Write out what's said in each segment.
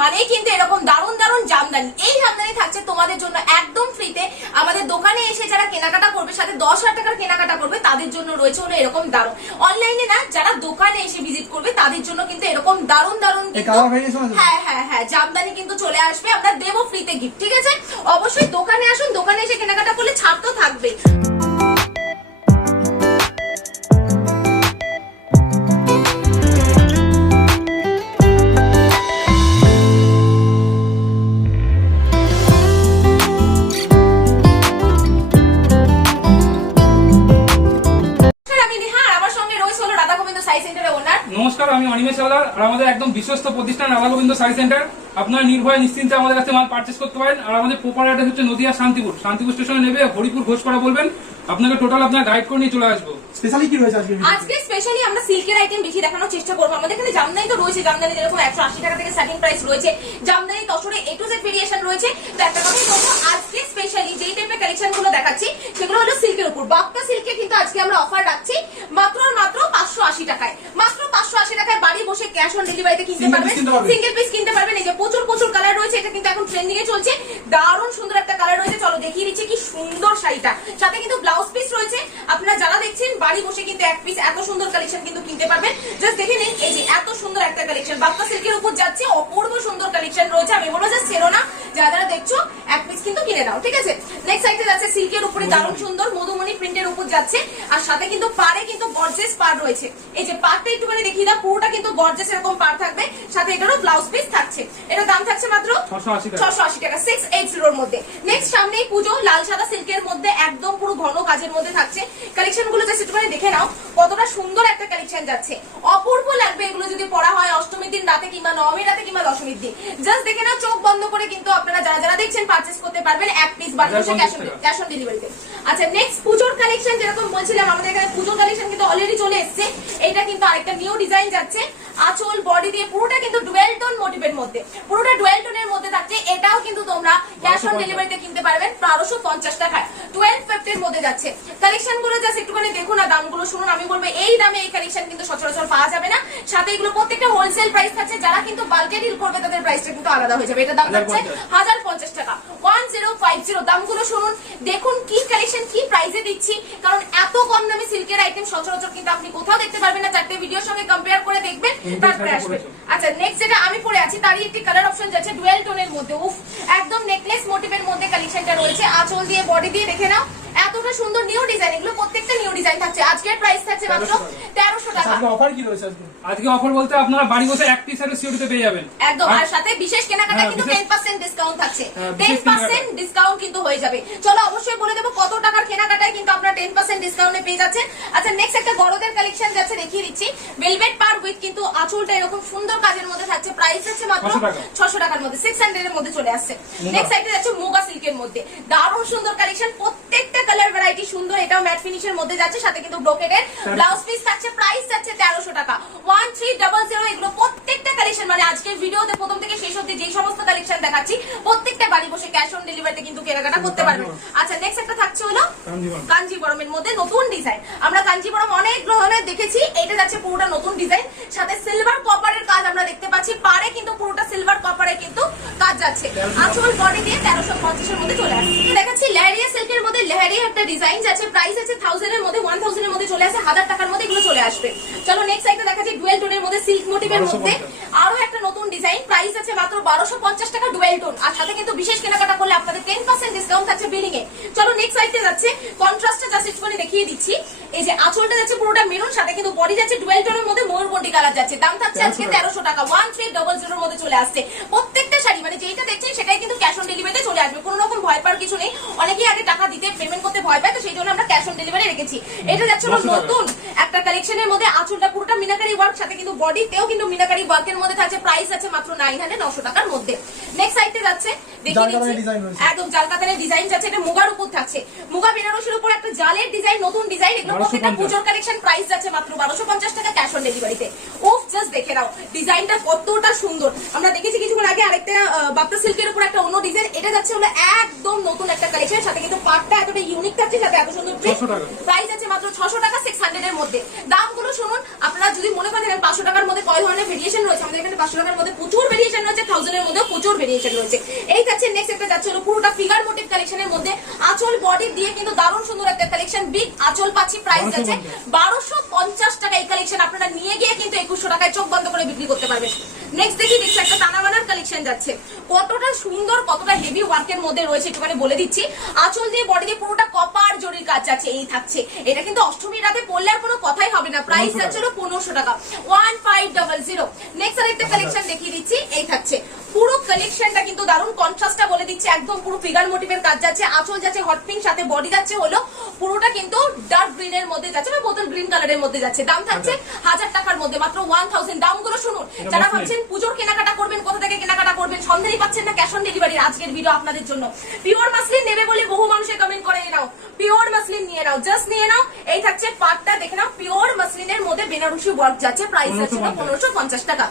মানেই কিন্তু এরকম দারুণ দারুণ জামদানি। এই জামদানি থাকছে তোমাদের জন্য একদম ফ্রিতে আমাদের দোকানে এসে যারা কেনাকাটা করবে সাথে দশ হাজার টাকার কেনাকাটা করবে তাদের জন্য রয়েছে হলো এরকম দারুণ। অনলাইনে না যারা দোকানে এসে ভিজিট করবে তাদের জন্য কিন্তু এরকম দারুণ দারুণ হ্যাঁ হ্যাঁ হ্যাঁ জামদানি কিন্তু চলে আসবে। আমরা দেবো ফ্রিতে গিফট ঠিক আছে? অবশ্যই দোকানে আসুন দোকানে এসে কেনাকাটা করলে ছাড় তো থাকবে বিশ্বস্ত প্রতিষ্ঠান রাধা গোবিন্দ শাড়ি সেন্টার। আপনারা নির্ভয়ে নিশ্চিন্তে আমাদের কাছে মাল পারচেস করতে পারেন। আর আমাদের প্রপার অ্যাড্রেস হচ্ছে নদিয়া শান্তিপুর। শান্তিপুর স্টেশনে নেবে হরিপুর ঘোষপাড়া বলবেন। আপনাকে টোটাল আপনার গাইড করে নিয়ে চলে আসব। স্পেশালি কি রয়েছে আজকে? আজকে স্পেশালি আমরা সিল্কের আইটেম বেশি দেখানোর চেষ্টা করব। আমাদের এখানে জামদানি তো রয়েছে। জামদানি যেরকম একশো আশি টাকা থেকে স্টার্টিং প্রাইস রয়েছে। জামদানি তসরে এ টু জেড ভেরিয়েশন রয়েছে। তো একটা কথাই বলব আজকে স্পেশালি যেই টাইপের কালেকশনগুলো দেখাচ্ছি সেগুলো হলো সিল্কের উপর। বাক্তা সিল্কে কিন্তু আজকে আমরা অফার রাখছি মাত্র মাত্র পাঁচশো আশি টাকায়। মাত্র পাঁচশো আশি টাকায় বাড়ি বসে ক্যাশ অন ডেলিভারিতে কিনতে পারবেন। কিনতে পারবেন। সিঙ্গেল পিস কিনতে পারবেন। এই যে রয়েছে এটা কিন্তু এখন ট্রেন্ডিং এ চলছে। দারুণ সুন্দর একটা কালার রয়েছে। চলো দেখিয়ে দিচ্ছি কি সুন্দর শাড়িটা। সাথে কিন্তু ব্লাউজ পিস রয়েছে। আপনারা যারা দেখছেন বাড়ি বসে কিন্তু এক পিস এত সুন্দর কালেকশন কিন্তু কিনতে পারবেন। জাস্ট দেখে নিন এই যে এত সুন্দর একটা কালেকশন বাপ্পা সিল্কের উপর যাচ্ছে অপূর্ব সুন্দর কালেকশন রয়েছে। আমি বলব যে সেরো না। যারা যারা দেখছ এক পিস কিন্তু কিনে নাও ঠিক আছে? নেক্সট সাইডে যাচ্ছে সিল্কের উপরে দারুণ সুন্দর মধুমণি প্রিন্টের উপর যাচ্ছে। আর সাথে কিন্তু পারে কিন্তু গর্জেস পার রয়েছে। এই যে পারটা একটুখানি দেখিয়ে দাও পুরোটা কিন্তু গর্জেস এরকম পার থাকবে। সাথে এটারও ব্লাউজ পিস থাকছে। এটা দাম থাকছে মাত্র 680 ছশো আশি টাকা। সিক্স এইট জিরোর মধ্যে। নেক্সট সামনেই পুজো লাল সাদা সিল্কের মধ্যে একদম পুরো ঘন কাজের মধ্যে থাকছে। কালেকশনগুলো জাস্ট একটুখানি দেখে নাও কতটা সুন্দর একটা কালেকশন যাচ্ছে। অপূর্ব লাগবে এগুলো যদি পড়া হয় অষ্টমীর দিন রাতে কিংবা নবমীর রাতে কিংবা দশমীর দিন। জাস্ট দেখে নাও চোখ বন্ধ করে কিন্তু আপনারা যারা যারা দেখছেন পারচেস করতে পারবেন এক পিস বাড়ি বসে ক্যাশ অন ডেলিভারিতে আচ্ছা নেক্সট পুজোর কালেকশন যেরকম বলছিলাম আমাদের এখানে পুজোর কালেকশন কিন্তু অলরেডি চলে এসেছে। এটা কিন্তু আরেকটা নিউ ডিজাইন যাচ্ছে। আঁচল বডি দিয়ে পুরোটা কিন্তু ডুয়েল টোন মোটিভের মধ্যে। পুরোটা ডুয়েল টোনের মধ্যে থাকছে এটাও কিন্তু তোমরা ক্যাশ অন ডেলিভারিতে কিনতে পারবেন বারোশো পঞ্চাশ টাকায়। টুয়েলভ ফিফটির মধ্যে যাচ্ছে। কালেকশনগুলো জাস্ট একটুখানি দেখুন না দামগুলো শুনুন। আমি বলব এই দামে এই কালেকশন কিন্তু সচরাচর পাওয়া যাবে না। সাথে এগুলো প্রত্যেকটা হোলসেল প্রাইস থাকছে। যারা কিন্তু বাল্কে ডিল করবে তাদের প্রাইসটা কিন্তু আলাদা হয়ে যাবে। এটা দাম থাকছে হাজার পঞ্চাশ টাকা। ওয়ান জিরো ফাইভ জিরো দামগুলো শুনুন। দেখুন কি কালেকশন কি প্রাইসে দিচ্ছি। কারণ এত কম দামে সিল্কের আইটেম সচরাচর কিন্তু আপনি কোথাও দেখতে পারবেন না। চারটে ভিডিওর সঙ্গে কম্পেয়ার করে দেখবেন তারপরে আসবে। আচ্ছা নেক্সট যেটা আমি পরে আছি তারই একটি কালার অপশন যাচ্ছে ডুয়েল টোনের মধ্যে। উফ একদম নেকলেস মোটিভের মধ্যে কালেকশনটা রয়েছে। আঁচল দিয়ে বডি দিয়ে দেখে নাও। এতটা সুন্দর নিউ ডিজাইন এগুলো প্রত্যেকটা নিউ ডিজাইন থাকছে। আজকের প্রাইস থাকছে মাত্র তেরোশো টাকা। আজকে অফার কি রয়েছে আজকে? আজকে অফার বলতে আপনারা বাড়ি বসে এক পিস আর সিওরিতে পেয়ে যাবেন। একদম আর সাথে বিশেষ কেনাকাটা হ্যাঁ, কিন্তু বিশেষ- টেন পার্সেন্ট ডিসকাউন্ট থাকছে। হ্যাঁ, টেন বিশেষ পার্সেন্ট ডিসকাউন্ট কিন্তু হয়ে যাবে। চলো অবশ্যই বলে দেবো কত টাকার কেনাকাটায় কিন্তু আপনারা টেন পার্সেন্ট ডিসকাউন্টে পেয়ে যাচ্ছেন। আচ্ছা নেক্সট একটা বড়দের কালেকশন যাচ্ছে দেখিয়ে দিচ্ছি। ভেলভেট পার উইথ কিন্তু আঁচলটা এরকম সুন্দর কাজের মধ্যে থাকছে। প্রাইস আছে মাত্র 600 ছশো টাকার মধ্যে সিক্স হান্ড্রেড এর মধ্যে চলে আসছে। নেক্সট সাইডে যাচ্ছে মুগা সিল্কের মধ্যে। দারুণ সুন্দর কালেকশন প্রত্যেকটা কালার ভ্যারাইটি সুন্দর এটাও ম্যাট ফিনিশের মধ্যে যাচ্ছে সাথে কিন্তু ব্রোকেডের ব্লাউজ পিস থাকছে প্রাইস যাচ্ছে তেরোশো টাকা। ওয়ান থ্রি ডাবল জিরো এগুলো প্রত্যেকটা কালেকশন মানে আজকের ভিডিওতে প্রথম থেকে শেষ অব্দি যেই সমস্ত কালেকশন দেখাচ্ছি প্রত্যেকটা বাড়ি বসে ক্যাশ অন ডেলিভারিতে কিন্তু কেনাকাটা করতে পারবেন। আচ্ছা নেক্সট একটা থাকছে হলো কাঞ্জিবরম। কাঞ্জিবরমের মধ্যে নতুন ডিজাইন আমরা কাঞ্জিবরম অনেক ধরনের দেখেছি এটা যাচ্ছে পুরোটা নতুন ডিজাইন সাথে সিলভার কপারের কাজ আমরা দেখতে পাচ্ছি পারে কিন্তু পুরোটা সিলভার কপারে কিন্তু কাজ যাচ্ছে। আঁচল বডি দিয়ে তেরোশো পঞ্চাশের মধ্যে চলে আসছে। দেখাচ্ছি লেহারিয়া সিল্কের মধ্যে লেহারিয়া একটা ডিজাইন যাচ্ছে প্রাইস আছে থাউজেন্ড এর মধ্যে ওয়ান থাউজেন্ড এর মধ্যে চলে আসে হাজার টাকার মধ্যে এগুলো চলে আসবে। চলো নেক্সট সাইডে দেখাচ্ছি ডুয়েল টোনের মধ্যে সিল্ক মোটিভের মধ্যে। আরও একটা নতুন ডিজাইন প্রাইস আছে মাত্র বারোশো পঞ্চাশ টাকা ডুয়েল টোন আর সাথে কিন্তু বিশেষ কেনাকাটা করলে আপনাদের টেন পার্সেন্ট ডিসকাউন্ট থাকছে বিলিং এ। চলো নেক্সট সাইডে যাচ্ছে কন্ট্রাস্টটা জাস্ট একটুখানি দেখিয়ে দিচ্ছি। এই যে আঁচলটা যাচ্ছে পুরোটা মেরুন সাথে কিন্তু বডি যাচ্ছে ডুয়েল টোনের মধ্যে ময়ূরকন্টি কালার যাচ্ছে। দাম থাকছে আজকে তেরোশো টাকা। ওয়ান থ্রি ডবল জিরোর মধ্যে চলে আসছে প্রত্যেকটা শাড়ি মানে যেইটা দেখছেন সেটাই কিন্তু ক্যাশ অন ডেলিভারিতে চলে আসবে কোনো রকম ভয় পাওয়ার কিছু নেই। অনেকেই আগে টাকা দিতে পেমেন্ট করতে ভয় পায় তো সেই জন্য আমরা ক্যাশ অন ডেলিভারি রেখেছি। এটা যাচ্ছে হলো 900 টাকা। নতুন একটা কালেকশনের মধ্যে আঁচলটা পুরোটা মিনাকারি ওয়ার্ক সাথে কিন্তু বডিতেও কিন্তু মিনাকারি ওয়ার্কের মধ্যে থাকছে। প্রাইস আছে মাত্র নাইন হান্ড্রেড নশো টাকার মধ্যে। নেক্সট সাইডে যাচ্ছে দেখিয়ে দিচ্ছি। একদম জালকাতানের ডিজাইন যাচ্ছে এটা মুগার উপর থাকছে। মুগা বেনারসির উপর একটা জালের ডিজাইন নতুন ডিজাইন এগুলো প্রত্যেকটা পুজোর কালেকশন প্রাইস যাচ্ছে মাত্র বারোশো পঞ্চাশ টাকা ক্যাশ অন ডেলিভারিতে উফ জাস্ট দেখে নাও ডিজাইনটা কতটা সুন্দর। আমরা দেখেছি কিছুক্ষণ আগে আরেকটা বাপ্তা সিল্কের উপর একটা অন্য ডিজাইন এটা যাচ্ছে হলো একদম নতুন একটা কালেকশন সাথে কিন্তু পাটটা এতটা ইউনিক থাকছে সাথে এত সুন্দর প্রাইস আছে মাত্র ছশো টাকা সিক্স হান্ড্রেড এর মধ্যে। দামগুলো শুনুন আপনারা যদি মনে করেন পাঁচশো টাকার মধ্যে কয় ধরনের ভেরিয়েশন রয়েছে আমাদের এখানে পাঁচশো টাকার মধ্যে প্রচুর ভেরিয়েশন রয়েছে মধ্যে ভেরিয়েশন রয়েছে এই থাকছে নেক্সট একটা যাচ্ছে হলো পুরোটা ফিগার মোটিভ কালেকশনের মধ্যে। আঁচল বডি দিয়ে কিন্তু দারুণ সুন্দর একটা কালেকশন বিগ আঁচল পাচ্ছি প্রাইস আছে বারোশো পঞ্চাশ টাকা এই কালেকশন আপনারা নিয়ে গিয়ে কিন্তু একুশশো টাকায় চোখ বন্ধ করে বিক্রি করতে পারবেন। নেক্সট দেখি দিচ্ছি একটা টানাবানার কালেকশন যাচ্ছে। কতটা সুন্দর কতটা হেভি ওয়ার্কের মধ্যে রয়েছে একটুখানি বলে দিচ্ছি। আঁচল দিয়ে বডি দিয়ে পুরোটা কপার জরির কাজ আছে এই থাকছে। এটা কিন্তু অষ্টমীর রাতে পড়লে আর কোনো কথাই হবে না। প্রাইস যাচ্ছে হলো পনেরোশো টাকা। One five double zero next আরেকটা কালেকশন দেখিয়ে দিচ্ছি এই থাকছে। পুরো কালেকশনটা কিন্তু দারুণ কন্ট্রাস্টটা বলে দিচ্ছে। একদম পুরো ফিগার মোটিভের কাজ যাচ্ছে আঁচল যাচ্ছে হট পিঙ্ক সাথে বডি যাচ্ছে হলো পুরোটা কিন্তু ডার্ক গ্রিন এর মধ্যে যাচ্ছে বা বোতল গ্রিন কালারের মধ্যে যাচ্ছে। দাম থাকছে হাজার টাকার মধ্যে মাত্র ওয়ান থাউজেন্ড দামগুলো শুনুন যারা ভাবছেন পুজোর কেনাকাটা করবেন কোথা থেকে কেনাকাটা করবেন সন্দেহই পাচ্ছেন না ক্যাশ অন ডেলিভারি আজকের ভিডিও আপনাদের জন্য। পিওর মাসলিন নেবে বলে বহু মানুষের কমেন্ট করে নাও। পিওর মাসলিন নিয়ে নাও জাস্ট নিয়ে নাও। এই থাকছে পাটটা দেখে নাও পিওর মাসলিনের মধ্যে বেনারসি ওয়ার্ক যাচ্ছে প্রাইস যাচ্ছে পনেরোশো পঞ্চাশ টাকা।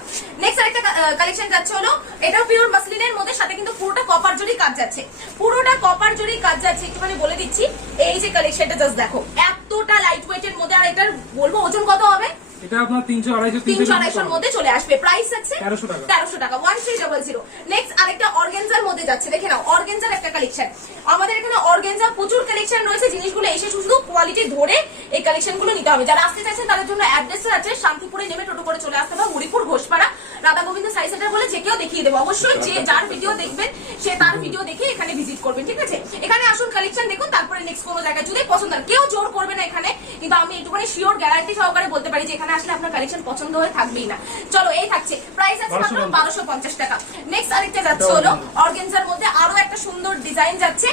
নেক্সট আরেকটা কালেকশন যাচ্ছে হলো এটাও পিওর মাসলিনের মধ্যে সাথে কিন্তু পুরোটা কপার কাজ যাচ্ছে। পুরোটা কপার কাজ যাচ্ছে একটুখানি বলে দিচ্ছি। এই যে কালেকশনটা জাস্ট দেখো এতটা লাইট ওয়েটের মধ্যে আর এটার বলব ওজন কত হবে? এটা আপনার তিনশো আড়াইশো তিনশো আড়াইশোর মধ্যে চলে আসবে। প্রাইস আছে 1300 টাকা। তেরোশো টাকা one three double zero next আরেকটা অর্গেনজার মধ্যে যাচ্ছে দেখে নাও অর্গেনজার একটা কালেকশন আমাদের এখানে অর্গেনজা প্রচুর কালেকশন রয়েছে জিনিসগুলো এসে শুধু কোয়ালিটি ধরে এই কালেকশনগুলো নিতে হবে। যারা আসতে চাইছেন তাদের জন্য অ্যাড্রেস আছে শান্তিপুরে নেমে টোটো করে চলে আসতে হবে হরিপুর ঘোষপাড়া। রাধা গোবিন্দ সাই সেন্টার বলে যে কেউ দেখিয়ে দেবো। অবশ্যই যে যার ভিডিও দেখবেন সে তার ভিডিও দেখে এখানে ভিজিট করবেন ঠিক আছে? এখানে আসুন কালেকশন দেখুন তারপরে নেক্সট কোনো জায়গায় যদি পছন্দ হয় কেউ জোর করবে না এখানে। কিন্তু আমি একটুখানি শিওর গ্যারান্টি সহকারে বলতে পারি যে এখানে আসলে আপনার কালেকশন পছন্দ হয়ে থাকবেই না। চলো এই থাকছে। প্রাইস আছে মাত্র বারোশো পঞ্চাশ। টাকা। নেক্সট আরেকটা যাচ্ছে হলো অর্গেনজার মধ্যে আরও একটা সুন্দর ডিজাইন যাচ্ছে।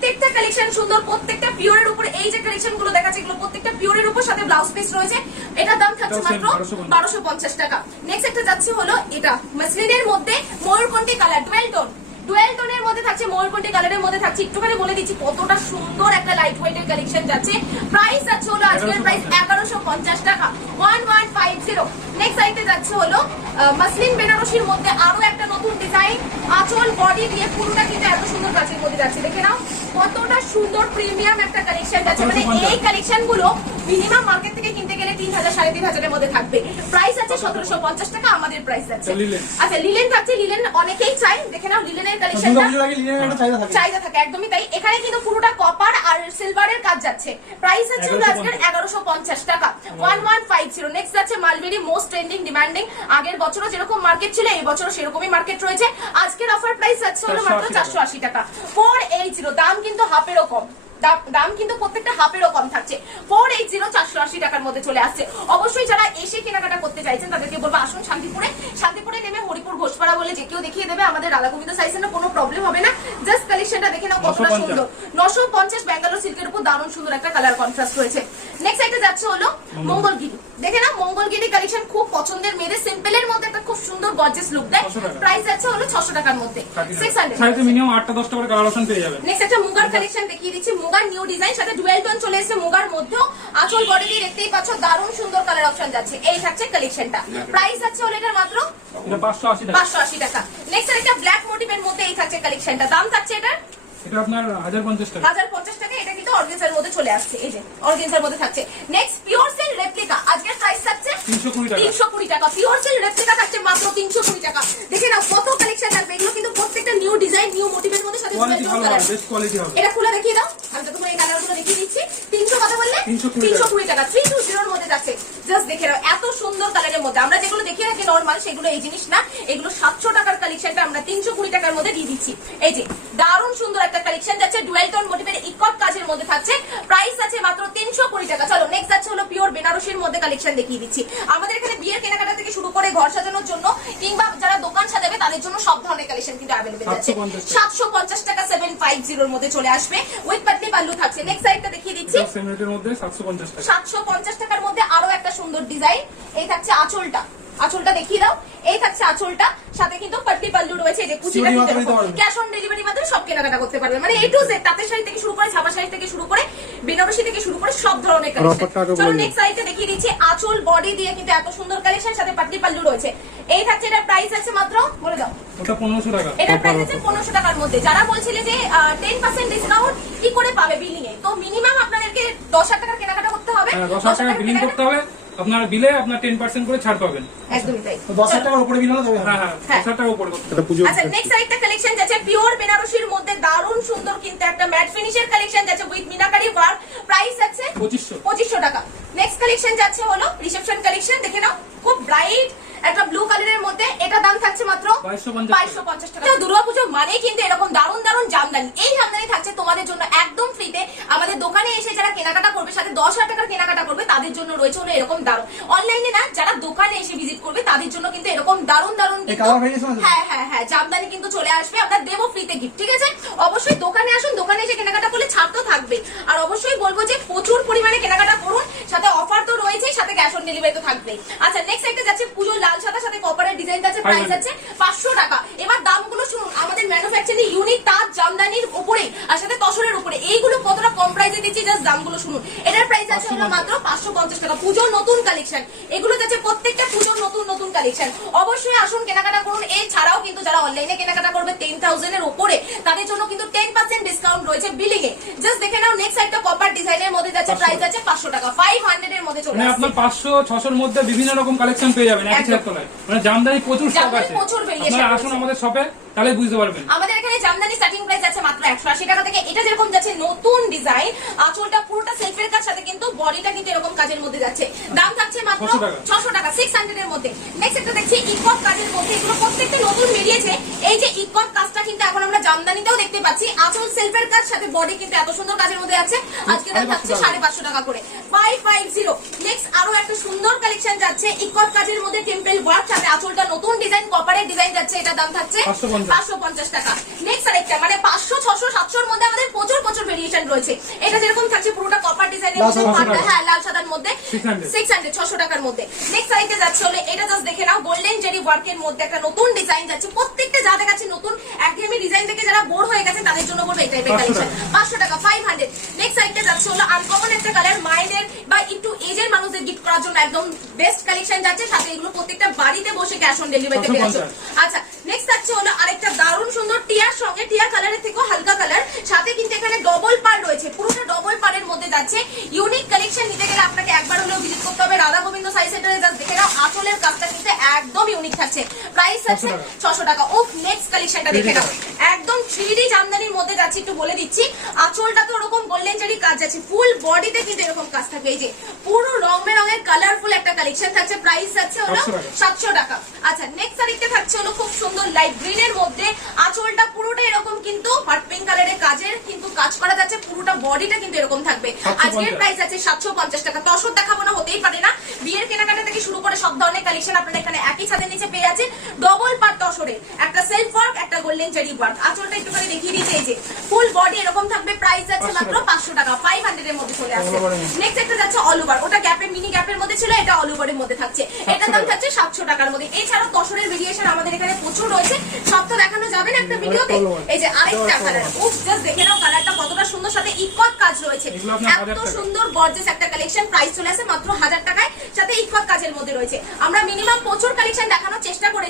প্রত্যেকটা কালেকশন সুন্দর প্রত্যেকটা পিওরের উপর এই যে কালেকশনগুলো দেখাচ্ছে এগুলো প্রত্যেকটা পিওরের উপর সাথে ব্লাউজ পিস রয়েছে। এটার দাম থাকছে মাত্র 1250 বারোশো পঞ্চাশ টাকা। নেক্সট একটা যাচ্ছে হলো এটা মাসলিনের মধ্যে ময়ূরকণ্ঠী কালার ডুয়েল টোন ডুয়েল টোনের মধ্যে থাকছে ময়ূরকণ্ঠী কালারের মধ্যে থাকছে একটুখানি বলে দিচ্ছি কতটা সুন্দর একটা লাইট ওয়েটের কালেকশন যাচ্ছে। প্রাইস যাচ্ছে হলো আজকের প্রাইস এগারোশো পঞ্চাশ টাকা। One one five zero next যাচ্ছে হলো মাসলিন বেনারসির মধ্যে আরও একটা নতুন ডিজাইন আঁচল বডি দিয়ে পুরোটা কিন্তু এত সুন্দর কাজের মধ্যে যাচ্ছে। দেখে নাও। কতটা সুন্দর প্রিমিয়াম একটা কালেকশন যাচ্ছে মানে এই কালেকশনগুলো মিনিমাম মার্কেট থেকে কিনতে গেলে তিন হাজার সাড়ে তিন হাজারের মধ্যে থাকবে। প্রাইস আছে সতেরোশো পঞ্চাশ টাকা আমাদের প্রাইস আছে। আচ্ছা লিলেন থাকছে লিলেন অনেকেই চাই দেখে নাও লিলেনের একটা চাহিদা থাকে। একদমই তাই। এখানে কিন্তু পুরোটা কপার আর সিলভারের কাজ যাচ্ছে। প্রাইস আছে আজকের এগারোশো পঞ্চাশ টাকা। One one five zero next আছে মালবেরি মোস্ট ট্রেন্ডিং ডিমান্ডিং আগের বছরও যেরকম মার্কেট ছিল এই বছরও সেরকমই মার্কেট রয়েছে। আজকের অফার প্রাইস আছে হলো মাত্র চারশো আশি টাকা। ফোর এইট জিরো দাম কিন্তু হাফেরও কম। দাম- কিন্তু প্রত্যেকটা হাফেরও কম থাকছে। ফোর এইট জিরো চারশো আশি টাকার মধ্যে চলে আসছে। অবশ্যই যারা এসে কেনাকাটা করতে চাইছেন তাদেরকে বলব আসুন শান্তিপুরে। শান্তিপুরে নেমে হরিপুর ঘোষপাড়া বলে যে কেউ দেখিয়ে দেবে আমাদের রাধা গোবিন্দ সাইজের কোনো প্রবলেম হবে না। জাস্ট কালেকশনটা দেখে নাও কতটা সুন্দর। নশো পঞ্চাশ ব্যাঙ্গালোর সিল্কের উপর দারুণ সুন্দর একটা কালার কন্ট্রাস্ট রয়েছে। নেক্সট একটা যাচ্ছে হলো মঙ্গলগিরি। দেখে না মঙ্গলগিরি কালেকশন খুব পছন্দের মেয়েদের সিম্পলের মধ্যে একটা খুব সুন্দর গর্জেস লুক দেয়। প্রাইস যাচ্ছে হলো ছশো টাকার মধ্যে। সিক্স হান্ড্রেড মিনিমাম আটটা দশটা করে কালার অপশন পেয়ে যাবেন নেক্সট একটা মুগার কালেকশন দেখিয়ে দিচ্ছি। মুগার নিউ ডিজাইন সাথে ডুয়েল টোন চলে এসেছে মুগার মধ্যেও। আচল বডি দিয়ে দেখতেই পাচ্ছ দারুণ সুন্দর কালার অপশন যাচ্ছে। এই থাকছে কালেকশনটা প্রাইস আছে হলো এটার মাত্র পাঁচশো আশি টাকা। নেক্সট একটা ব্ল্যাক মোটিভের মধ্যে এই থাকছে কালেকশনটা দাম থাকছে এটার? এটা আপনার হাজার পঞ্চাশ টাকা। হাজার পঞ্চাশ টাকা। কিন্তু অর্গেন্সার মধ্যে চলে আসছে। এই যে অর্গেন্সার মধ্যে থাকছে। নেক্সট পিওর সিল্ক রেপ্লিকা আজকের প্রাইস থাকছে 320 টাকা। পিওর সিল্ক রেপ্লিকা থাকছে মাত্র তিনশো কুড়ি টাকা। দেখে নাও কত কালেকশন থাকবে। এগুলো কিন্তু প্রত্যেকটা নিউ ডিজাইন নিউ মোটিভের মধ্যে সাথে কোয়ালিটি ভালো হবে বেস্ট কোয়ালিটি হবে। এটা খুলে দেখিয়ে দাও। আমি তো তোমার এই কালারগুলো দেখিয়ে দিচ্ছি। তিনশো কথা বললে? 320 তিনশো কুড়ি টাকা। থ্রি টু জিরোর মধ্যে যাচ্ছে জাস্ট দেখে নাও এত সুন্দর কালারের মধ্যে। আমরা যেগুলো রাখি নর্মাল সেগুলো এই জিনিস না। এগুলো সাতশো টাকার কালেকশনটা আমরা তিনশো কুড়ি টাকার মধ্যে দিয়ে দিচ্ছি। এই যে দারুণ সুন্দর একটা কালেকশন যাচ্ছে ডুয়েল টোন মোটিভের ইকট কাজের মধ্যে থাকছে। প্রাইস আছে মাত্র তিনশো কুড়ি টাকা। চলো নেক্সট যাচ্ছে হলো পিওর বেনারসির মধ্যে কালেকশন দেখিয়ে দিচ্ছি। আমাদের এখানে বিয়ের কেনাকাটা থেকে শুরু করে ঘর সাজানোর জন্য কিংবা যারা দোকান সাজাবে তাদের জন্য সব ধরনের কালেকশন কিন্তু অ্যাভেলেবেল আছে। সাতশো পঞ্চাশ টাকা। সেভেন ফাইভ জিরোর মধ্যে চলে আসবে। উইথ পাতলি পাল্লু থাকছে। নেক্সট সাইডটা দেখিয়ে দিচ্ছি। সাতশো পঞ্চাশ টাকার মধ্যে আরও একটা সুন্দর ডিজাইন এই থাকছে আঁচলটা। আঁচলটা দেখিয়ে দাও। এই থাকছে আঁচলটা। সাথে কিন্তু পাটলি পাল্লু রয়েছে এই যে কুচিটা। ক্যাশ অন ডেলিভারি মাধ্যমে সব কেনাকাটা করতে পারবে। মানে এ টু জেড তাঁতের শাড়ি থেকে শুরু করে ছাপা শাড়ি থেকে শুরু করে বেনারসি থেকে শুরু করে সব ধরনের কালেকশন চলো নেক্সট সাইডে দেখিয়ে দিচ্ছি। আঁচল বডি দিয়ে কিন্তু এত সুন্দর কালেকশন সাথে পাটলি পাল্লু রয়েছে। এই থাকছে এটার প্রাইস আছে মাত্র বলে দাও। ওটা পনেরোশো টাকা। এটার প্রাইস আছে পনেরোশো টাকার মধ্যে। যারা বলছিলে যে টেন পার্সেন্ট ডিসকাউন্ট কি করে পাবে বিলিং এ? তো মিনিমাম আপনাদেরকে দশ হাজার টাকার কেনাকাটা করতে হবে। হ্যাঁ দশ হাজার টাকা বিলিং করতে হবে। আপনার বিলে আপনার টেন পার্সেন্ট করে ছাড় পাবেন। একদমই তাই। দশ হাজার টাকার উপরে বিল হলে হ্যাঁ হ্যাঁ হ্যাঁ। দশ হাজার উপরে আচ্ছা নেক্সট আরেকটা কালেকশন যাচ্ছে পিওর বেনারসির মধ্যে দারুণ সুন্দর কিন্তু একটা ম্যাট ফিনিশের কালেকশন যাচ্ছে উইথ মিনাকারি ওয়ার্ক প্রাইস আছে পঁচিশশো। পঁচিশশো টাকা। নেক্সট কালেকশন যাচ্ছে হলো রিসেপশন কালেকশন দেখে নাও খুব ব্রাইট একটা ব্লু কালারের মধ্যে এটা দাম থাকছে মাত্র 2250 বাইশশো পঞ্চাশ টাকা। দুর্গাপুজো মানেই কিন্তু এরকম দারুণ দারুণ জামদানি। এই জামদানি থাকছে তোমাদের জন্য একদম ফ্রিতে আমাদের দোকানে এসে যারা কেনাকাটা করবে সাথে দশ হাজার টাকার কেনাকাটা তাদের জন্য রয়েছে হলো এরকম দারুণ। অনলাইনে না যারা দোকানে এসে ভিজিট করবে তাদের জন্য কিন্তু এরকম দারুণ দারুণ? হ্যাঁ হ্যাঁ হ্যাঁ জামদানি কিন্তু চলে আসবে। আমরা দেবো ফ্রিতে গিফট ঠিক আছে? অবশ্যই দোকানে আসুন দোকানে এসে কেনাকাটা করলে ছাড় তো থাকবে। আর অবশ্যই বলব যে প্রচুর পরিমাণে কেনাকাটা করুন সাথে অফার তো রয়েছেই সাথে ক্যাশ অন ডেলিভারি তো থাকবে আচ্ছা নেক্সট একটা যাচ্ছে পুজোর লাল সাদা সাথে কপারের ডিজাইন আছে প্রাইস আছে পাঁচশো টাকা এবার দামগুলো শুনুন আমাদের ম্যানুফ্যাকচারিং ইউনিক তাজ জামদানির উপরে আর সাথে তসরের উপরে এইগুলো কতটা কম প্রাইসে দিচ্ছি জাস্ট দামগুলো শুনুন এটার প্রাইস আছে হলো মাত্র পাঁচশো পঞ্চাশ টাকা পুজোর নতুন কালেকশন এগুলো যাচ্ছে প্রত্যেকটা পুজোর নতুন নতুন কালেকশন অবশ্যই আসুন কেনাকাটা করুন। এছাড়াও কিন্তু যারা অনলাইনে কেনাকাটা করবে টেন থাউজেন্ড এর উপরে তাদের জন্য কিন্তু টেন পার্সেন্ট ডিসকাউন্ট রয়েছে বিলিং এ। জাস্ট দেখে নাও নেক্সট একটা কপার ডিজাইনের মধ্যে যাচ্ছে প্রাইস আছে পাঁচশো টাকা। ফাইভ হান্ড্রেড এর মধ্যে চলে মানে আসছে। আপনার পাঁচশো ছশোর মধ্যে বিভিন্ন রকম কালেকশন পেয়ে যাবেন তলায়। মানে জামদানি প্রচুর স্টক আছে। প্রচুর variation আপনারা রয়েছে। আসুন আমাদের শপে তাহলে বুঝতে পারবেন। আমাদের এখানে জামদানি স্টার্টিং প্রাইস আছে মাত্র একশো আশি টাকা থেকে। এটা যেরকম যাচ্ছে নতুন ডিজাইন আঁচলটা পুরোটা সেলফের কাজ সাথে কিন্তু বডিটা কিন্তু এরকম কাজের মধ্যে যাচ্ছে। দাম মাত্র ছশো টাকা সিক্স হান্ড্রেড এর মধ্যে। নেক্সট একটা দেখছি ইকক কাজের মধ্যে। এগুলো প্রত্যেকটা নতুন বেরিয়েছে। এই যে ইকক কাজটা কিন্তু এখন আমরা জামদানিতেও দেখতে পাচ্ছি। আঁচল সেলফের কাজ সাথে বডি কিন্তু এত সুন্দর কাজের মধ্যে আছে। আজকে দাম থাকছে সাড়ে পাঁচশো টাকা করে। ফাইভ ফাইভ জিরো নেক্সট আরও একটা সুন্দর কালেকশন যাচ্ছে। ইকক কাজের মধ্যে টেম্পল ওয়ার্ক সাথে আঁচলটা নতুন ডিজাইন কপারের ডিজাইন যাচ্ছে। এটা দাম থাকছে পাঁচশো পঞ্চাশ। টাকা। নেক্সট আরেকটা মানে পাঁচশো ছশো সাতশোর মধ্যে আমাদের প্রচুর প্রচুর ভেরিয়েশন রয়েছে। এটা যেরকম থাকছে পুরোটা কপার ডিজাইনের। হ্যাঁ লাল সাদার মধ্যে 600 সিক্স হান্ড্রেড ছশো টাকার মধ্যে। নেক্সট আরেকটা যাচ্ছে হলে এটা জাস্ট দেখে নাও গোল্ডেন জেরি ওয়ার্কের মধ্যে একটা নতুন ডিজাইন যাচ্ছে। প্রত্যেকটা যা দেখাচ্ছে নতুন একঘেয়েমি ডিজাইন থেকে যারা বোর হয়ে গেছে তাদের জন্য বলব এই টাইপের কালেকশন পাঁচশো টাকা ফাইভ হান্ড্রেড নেক্সট আরেকটা যাচ্ছে হলো আনকমন একটা কালার মায়েদের বা একটু এজের মানুষদের গিফট করার জন্য একদম বেস্ট কালেকশন যাচ্ছে। সাথে এগুলো প্রত্যেকটা বাড়িতে বসে ক্যাশ অন ডেলিভারিতে পেয়ে যাচ্ছ। 550 আচ্ছা নেক্সট থাকছে হলো আরেকটা দারুণ সুন্দর টিয়ার সঙ্গে টিয়া কালারের থেকেও হালকা কালার সাথে কিন্তু এখানে ডবল পার রয়েছে। পুরোটা ডবল মধ্যে যাচ্ছে। ইউনিক কালেকশন নিতে গেলে আপনাকে একবার হলেও ভিজিট করতে হবে। রাধা গোবিন্দ সাই সেন্টারে জাস্ট দেখে নাও আঁচলের কাজটা কিন্তু একদম ইউনিক থাকছে। প্রাইস আছে ছশো টাকা। ও নেক্সট কালেকশনটা দেখে নাও। একদম থ্রি জামদানির মধ্যে যাচ্ছে একটু বলে দিচ্ছি। আঁচলটা তো ওরকম গোল্ডেন জারি কাজ আছে ফুল বডিতে কিন্তু এরকম কাজ থাকবে। এই যে পুরো রং বেরঙের কালারফুল একটা কালেকশন থাকছে প্রাইস আছে হলো সাতশো টাকা। আচ্ছা নেক্সট তারিখটা থাকছে হলো খুব সুন্দর লাইট গ্রিন এর মধ্যে। আঁচলটা পুরোটা এরকম কিন্তু হট পিঙ্ক কালারের কাজের কিন্তু কাজ করা যাচ্ছে পুরোটা বডিটা কিন্তু এরকম থাকবে। আজকের প্রাইস আছে সাতশো পঞ্চাশ টাকা। তসর দেখাবো না হতেই পারে না। বিয়ের কেনাকাটা থেকে শুরু করে সব ধরনের কালেকশন আপনারা এখানে একই ছাদের নিচে পেয়ে যাচ্ছেন। ডবল পার তসরে একটা সেলফ ওয়ার্ক একটা গোল্ডেন জারি ওয়ার্ক আঁচলটা একটুখানি দেখিয়ে এই যে ফুল বডি এরকম থাকবে প্রাইস 500 মাত্র পাঁচশো টাকা ফাইভ হান্ড্রেড এর মধ্যে চলে আসছে। নেক্সট একটা যাচ্ছে অল ওভার ওটা গ্যাপের মিনি গ্যাপের মধ্যে ছিল এটা অল ওভারের মধ্যে থাকছে। দাম থাকছে সাতশো টাকার মধ্যে। এছাড়াও ভেরিয়েশন আমাদের এখানে প্রচুর রয়েছে। সব তো দেখানো যাবে না একটা ভিডিওতে। এই যে আরেকটা কালার উফ জাস্ট দেখে নাও কালারটা কতটা সুন্দর। সাথে ইকট কাজ রয়েছে। এত সুন্দর গর্জেস একটা কালেকশন প্রাইস চলে আসে মাত্র হাজার টাকায়। সাথে ইকট কাজের মধ্যে রয়েছে। আমরা মিনিমাম প্রচুর কালেকশন দেখানোর চেষ্টা করেছি।